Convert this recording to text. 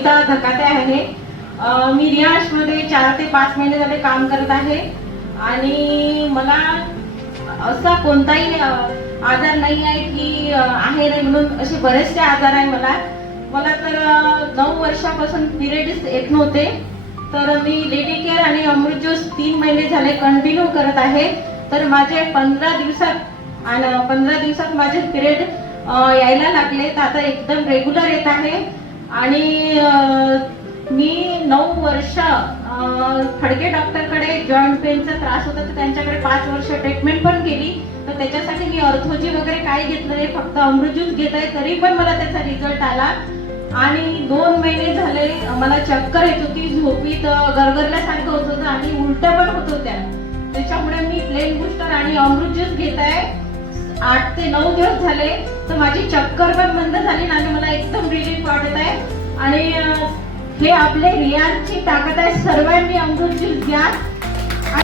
गीता धकाते आहे. मी रियाजमध्ये 4 ते 5 महिने झाले काम करत आहे आणि मला असा कोणताही आजार नाही आहे की आहे नाही म्हणून. असे बरेचसे आजार आहे मला तर 9 वर्षापासून पिरियड्स येत नव्हते. तर मी लेडी केअर आणि अमृत ज्यूस 3 महिने झाले कंटिन्यू करत आहे. तर माझे 15 दिवसात माझे पिरियड यायला लागले. तर आता एकदम रेग्युलर येत आहे आणि मी 9 वर्ष फडके डॉक्टरकडे जॉईंट पेनचा त्रास होता तर त्यांच्याकडे 5 वर्ष ट्रीटमेंट पण केली. तर त्याच्यासाठी मी ऑर्थोजी वगैरे काय घेतलं नाही, फक्त अमृत ज्यूस घेत आहे. तरी पण मला त्याचा रिझल्ट आला आणि 2 महिने झाले मला चक्कर येत होती, झोपीत गरगरल्यासारखं होत होतं आणि उलट्या पण होत होत्या. त्याच्यामुळे मी प्लेन बूस्टर आणि अमृत ज्यूस घेत आहे. 8 ते 9 दिवस झाले तर माझी चक्कर पण बंद झाली आणि मला एकदम रिलीफ वाटत आहे. आणि हे आपले रियाजची ताकद आहे. सर्वांनी अमृत ज्यूस घ्या.